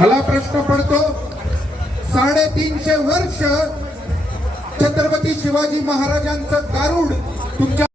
मला प्रश्न पडतो, 350 वर्ष छत्रपती शिवाजी महाराजांचं गारुड तुमच्या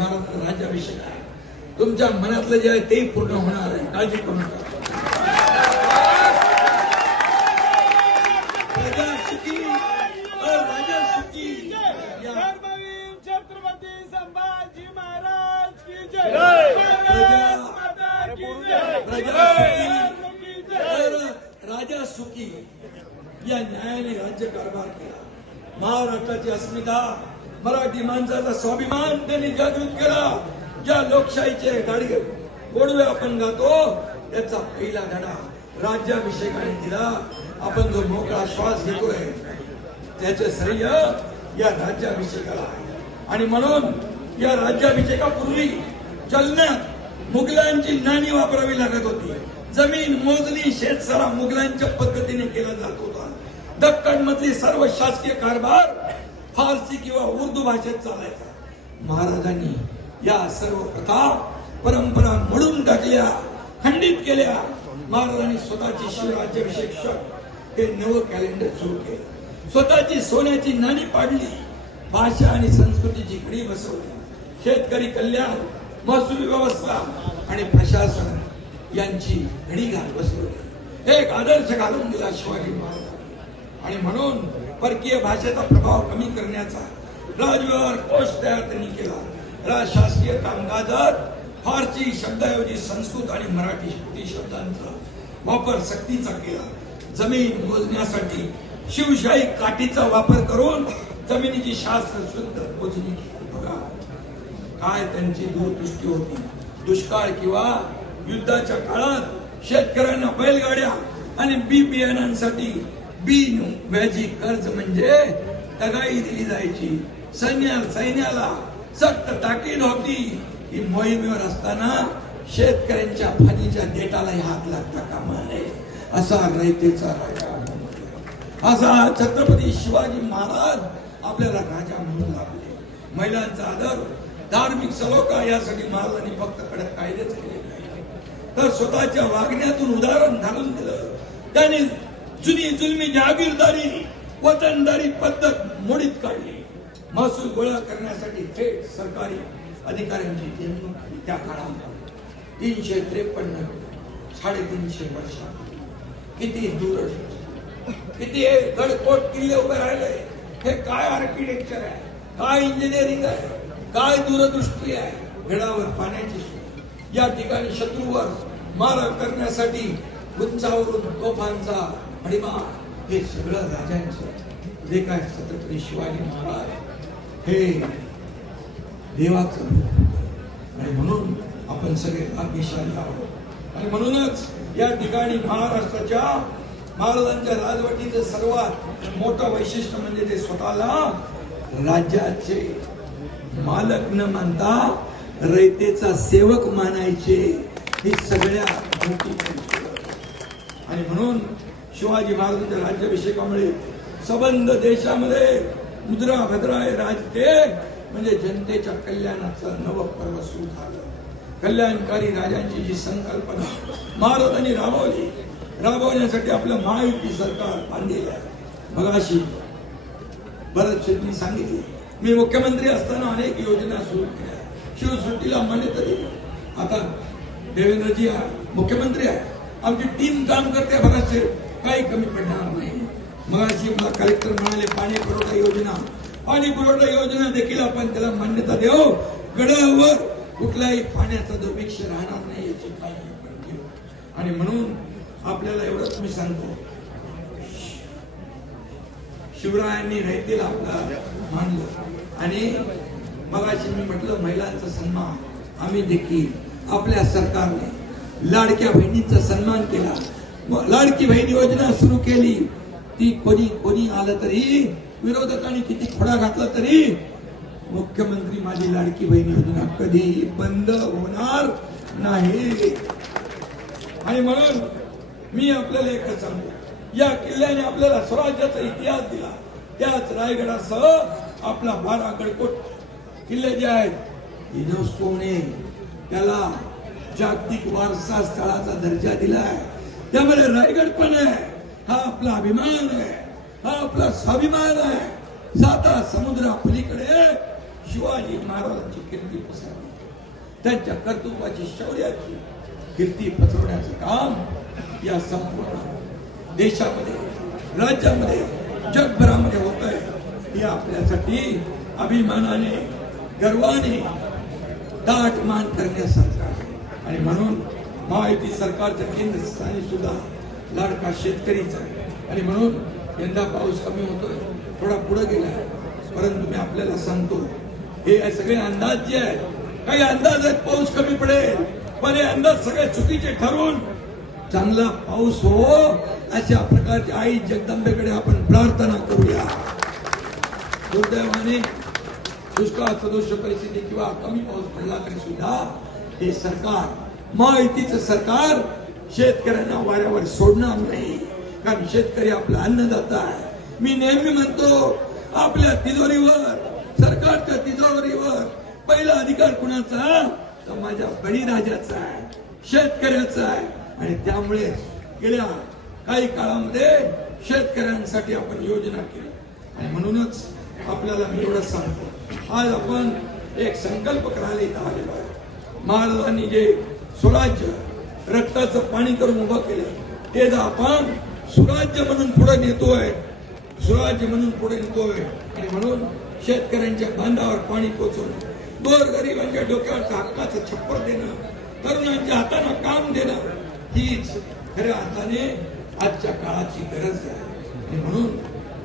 राज्याभिषेक आहे, तुमच्या मनातलं जे आहे ते पूर्ण होणार आहे, काळजी करू नका. प्रजा सुखी और राजा सुखी. छत्रपती संभाजी महाराज की जय. प्रजा सुखी और राजा सुखी या न्यायाने राज्य कारभार केला. महाराष्ट्राची अस्मिता, मराठी माणसाचा स्वाभिमान त्यांनी जागृत केला. ज्या लोकशाहीचे गोडवे आपण गातो त्याचा पहिला धडा राज्याभिषेकाने दिला. आपण जो मोकळा श्वास घेतोय त्याचे श्रेय या राज्याभिषेकाला आहे. आणि म्हणून या राज्याभिषेकापूर्वी जालन्यात मुघलांची नाणी वापरावी लागत होती. जमीन मोजणी शेतसारा मुघलांच्या पद्धतीने केला जात होता. दक्कन मधली सर्व शासकीय कारभार फारसी किंवा उर्दू भाषेत चालायचा. महाराजांनी या सर्व प्रथा परंपरा मोडून टाकल्या, खंडित केल्या. महाराजांनी स्वतःची शिवराज्याभिषेक हे नवं कॅलेंडर सुरू केलं. स्वतःची सोन्याची नाणी पाडली. भाषा आणि संस्कृतीची घडी बसवली. शेतकरी कल्याण, महसूल व्यवस्था आणि प्रशासन यांची घडी बसवली. एक आदर्श घालून दिला शिवाजी महाराजांनी. आणि म्हणून परकीय भाषेचा प्रभाव कमी करण्याचा राजव्यवहार कोश तयार त्यांनी केला. शासकीय कामकाजात फारसी शब्दाऐवजी संस्कृत आणि मराठी शब्दांचा वापर सक्तीचा केला. जमीन मोजण्यासाठी शिवशाही काठीचा वापर करून जमिनीची शास्त्र शुद्ध मोजणी केली. बघा काय त्यांची दूरदृष्टी होती. दुष्काळ किंवा युद्धाच्या काळात शेतकऱ्यांना बैलगाड्या आणि बी बियाणांसाठी व्याजी कर्ज म्हणजे तगाई दिली जायची. सैन्याला सक्त ताकीद होती की मोहिमेवर असताना शेतकऱ्यांच्या फाजीच्या देटालाही हात लागता कामा नये. असा रयतेचा राजा, असा छत्रपती शिवाजी महाराज आपल्याला राजा म्हणून लाभले. महिलांचा आदर, धार्मिक सलोखा यासाठी महाराजांनी फक्त कडक कायदेच केले नाही, तर स्वतःच्या वागण्यातून उदाहरण घालून दिलं. त्यांनी जुनी जुलमी जहागीरदारी, वतनदारी पद्धत मोडीत काढली. महसूल गोळा करण्यासाठी थेट सरकारी अधिकाऱ्यांची नेमणूक केली. त्या काळात 353 350 वर्ष किती दूर, किती गडकोट किल्ले उभे राहिले. हे काय आर्किटेक्चर आहे, काय इंजिनिअरिंग आहे, काय दूरदृष्टी आहे. गडावर पाण्याची सोय, या ठिकाणी शत्रूवर मारा करण्यासाठी उंचावरून तोफांचा भडीमार, हे सगळं राजांचं जे काय छत्रपती शिवाजी महाराज हे देवाचं. आणि म्हणून आपण सगळे भाग्यशाली आहोत. आणि म्हणूनच या ठिकाणी महाराष्ट्राच्या महाराजांच्या राजवटीचं सर्वात मोठं वैशिष्ट्य म्हणजे ते स्वतःला राज्याचे मालक न मानता रयतेचा सेवक मानायचे. ही सगळ्या मोठी. आणि म्हणून शिवाजी महाराजांच्या राज्याभिषेकामुळे संबंध देशामध्ये मुद्रा भद्राय राजते म्हणजे जनतेच्या कल्याणाचं नवं पर्व सुरू झालं. कल्याणकारी राजांची जी संकल्पना महाराजांनी राबवण्यासाठी आपलं महायुती सरकार बांधलेलं आहे. मगाशी भरत शेट्टी सांगितले, मी मुख्यमंत्री असताना अनेक योजना सुरू केल्या, शिवसृष्टीला मान्यता दिली. आता देवेंद्रजी मुख्यमंत्री आहे, आमची टीम काम करते, बराचसे काही कमी पडणार नाही. मगाशी मला कलेक्टर म्हणाले पाणी पुरवठा योजना देखील आपण त्याला मान्यता देऊ. गडावर कुठलाही पाण्याचा दुर्भिक्ष राहणार नाही याची काळजी आपण घेऊ. आणि म्हणून आपल्याला एवढंच मी सांगतो, शिवरायांनी रयतेला आपला मानलं आणि मगाशी मी म्हटलं महिलांचा सन्मान, आम्ही देखील आपल्या सरकारने लाडक्या बहिणींचा सन्मान केला. लाडकी बहीण योजना सुरू केली. ती कोणी आलं तरी, विरोधकांनी किती खोडा घातला तरी मुख्यमंत्री माझी लाडकी बहीण योजना कधी बंद होणार नाही. आणि म्हणून मी आपल्याला एकच सांगतो, या किल्ल्याने आपल्याला स्वराज्याचा इतिहास दिला. त्याच रायगडासह आपला 12 गडकोट किल्ले जे आहेत युनेस्कोने त्याला जागतिक वारसा स्थळाचा दर्जा दिलाय. त्यामुळे रायगड पण आहे, हा आपला अभिमान आहे, हा आपला स्वाभिमान आहे. 7 समुद्रापलीकडे शिवाजी महाराजांची कीर्ती पसरली, त्यांच्या कर्तृत्वाची शौर्याची कीर्ती पसरवण्याचं काम या संपूर्ण देशामध्ये, राज्यामध्ये, जगभरामध्ये होत आहे. हे आपल्यासाठी अभिमानाने, गर्वाने दाट मान करण्यासारखं आहे. आणि म्हणून महायुती सरकारच्या केंद्रस्थानी सुद्धा लाडका शेतकरीचा आहे. आणि म्हणून यंदा पाऊस कमी होतोय, थोडा पुढे गेलाय, परंतु मी आपल्याला सांगतो, हे सगळे अंदाज जे आहेत, काही अंदाज आहेत पाऊस कमी पडेल, पण हे अंदाज सगळे चुकीचे ठरून चांगला पाऊस हो अशा प्रकारची आई जगदंबेकडे आपण प्रार्थना करूया. दुर्दैवाने दुष्काळ सदृश परिस्थिती किंवा कमी पाऊस पडला तरी सुद्धा हे सरकार, महायुतीचं सरकार शेतकऱ्यांना वाऱ्यावर सोडणार नाही. कारण शेतकरी आपला अन्नदाता आहे. मी नेहमी म्हणतो, आपल्या तिजोरीवर, सरकारच्या तिजोरीवर पहिला अधिकार कुणाचा, तर माझ्या बळीराजाचा आहे, शेतकऱ्याचा आहे. आणि त्यामुळे गेल्या काही काळामध्ये शेतकऱ्यांसाठी आपण योजना केली. आणि म्हणूनच आपल्याला मी एवढंच सांगतो, आज आपण एक संकल्प करायला इथं आलेलो आहे. महाराजांनी जे स्वराज्य रक्ताचं पाणी करून उभं केलं, ते जर आपण सुराज्य म्हणून पुढे नेतोय, सुराज्य म्हणून पुढे नेतोय. आणि म्हणून शेतकऱ्यांच्या बांधावर पाणी पोचवणं, गोरगरिबांच्या डोक्यावरचं हक्काचं छप्पर देणं, तरुणांच्या हाताने काम देणं, हीच खऱ्या अर्थाने आजच्या काळाची गरज आहे. आणि म्हणून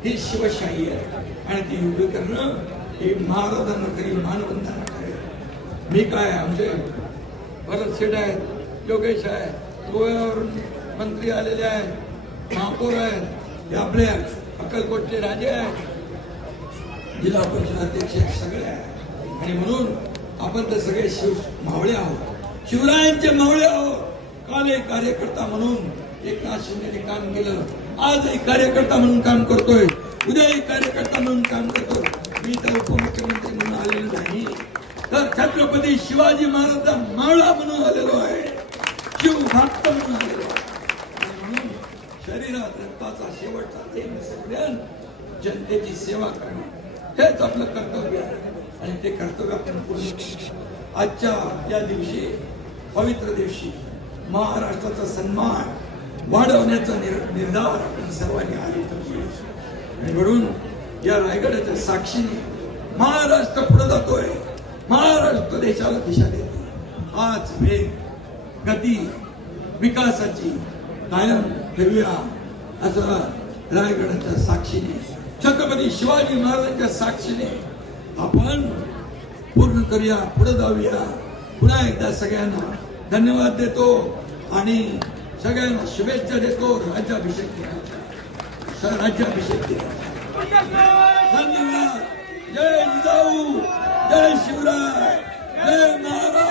ही शिवशाही आहे आणि ती उभी करणं ही महाराजांना तरी मानवंतांना करेल. मी काय, आमचे भरत शेठ आहेत, योगेश आहे, गोव्यावरून मंत्री आलेले आहेत, महापौर आहेत, हे आपले अक्कलकोटचे राजे आहेत, जिल्हा परिषद अध्यक्ष सगळे आहेत. आणि म्हणून आपण तर सगळे मावळे आहोत, शिवरायांचे मावळे आहोत. काल एक कार्यकर्ता म्हणून एकनाथ शिंदेने काम केलं, आज एक कार्यकर्ता म्हणून काम करतोय, उद्या एक कार्यकर्ता म्हणून काम करतोय. मी तर उपमुख्यमंत्री म्हणून आलेलो नाही, तर छत्रपती शिवाजी महाराजांचा मावळा म्हणून आलेलो आहे, शिवभक्त म्हणून आलेलो आहे. म्हणून शरीरात रक्ताचा शेवटचा थेंब सगळ्यांना जनतेची सेवा करणं हेच आपलं कर्तव्य आहे. आणि ते कर्तव्य आपण पूर्ण करू. आजच्या या दिवशी, पवित्र दिवशी, महाराष्ट्राचा सन्मान वाढवण्याचा निर्धार आपण सर्वांनी आली केला. आणि म्हणून या रायगडाच्या साक्षीने महाराष्ट्र पुढे जातोय, महाराष्ट्र देशाला दिशा देतो. आज वेग, गती, विकासाची कायम ठेवूया असं रायगडाच्या साक्षीने, छत्रपती शिवाजी महाराजांच्या साक्षीने आपण पूर्ण करूया, पुढे जाऊया. पुन्हा एकदा सगळ्यांना धन्यवाद देतो आणि सगळ्यांना शुभेच्छा देतो. राज्याभिषेक केला, राज्याभिषेक केला. धन्यवाद. जय जिजाऊ, जय शिवराय, जय महाराज.